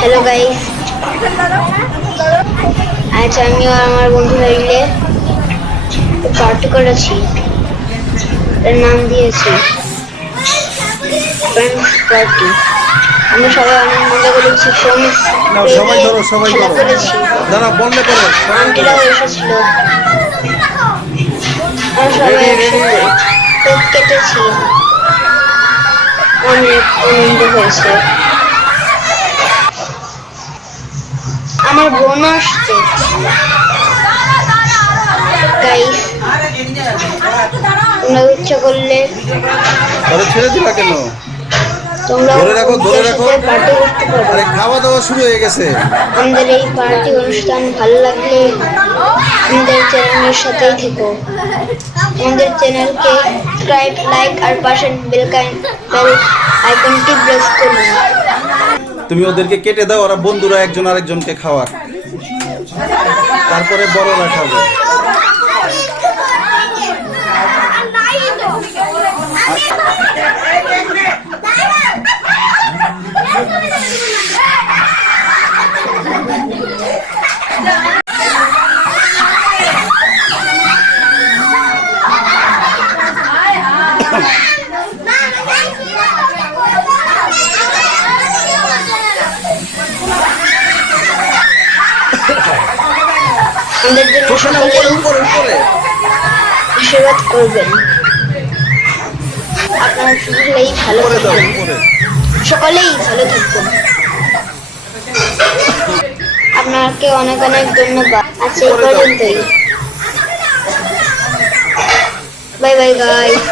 Hello guys, আজ আমি আর আমার বন্ধুরা মিলে পার্টি করেছি। এর নাম দিয়েছি ফ্রেন্ডস পার্টি। আমরা সবাই অনেক মজা করেছি। সবাই ধরো খেলা করেছি। দাঁড়া বললে করো আন্টিরাও এসেছিল। আমরা সবাই একসাথে কেক কেটেছি। অনেক আনন্দ হয়েছে। আমার বোন আসছে। গাইস, তোমরা ইচ্ছা করলে আরে ছেড়ে দিলা কেন? তোমরা ধরে রাখো পার্টি করতে পারো। আরে খাওয়া দাওয়া শুরু হয়ে গেছে। আমাদের এই পার্টি অনুষ্ঠান ভালো লাগলে আমাদের চ্যানেলের সাথেই থেকো। আমাদের চ্যানেলকে সাবস্ক্রাইব, লাইক আর পাশের বেল আইকনটি প্রেস করুন। তুমি ওদেরকে কেটে দাও, ওরা বন্ধুরা একজন আরেকজনকে খাওয়াক, তারপরে বড়রা খাবে। আমাদের জন্য সকলেই আশীর্বাদ করবেন। আপনারা সকলেই ভালো থাকবেন। সকলেই ভালো থাকবেন। আপনাকে অনেক অনেক ধন্যবাদ। আজকে এই পর্যন্তই। Bye bye guys.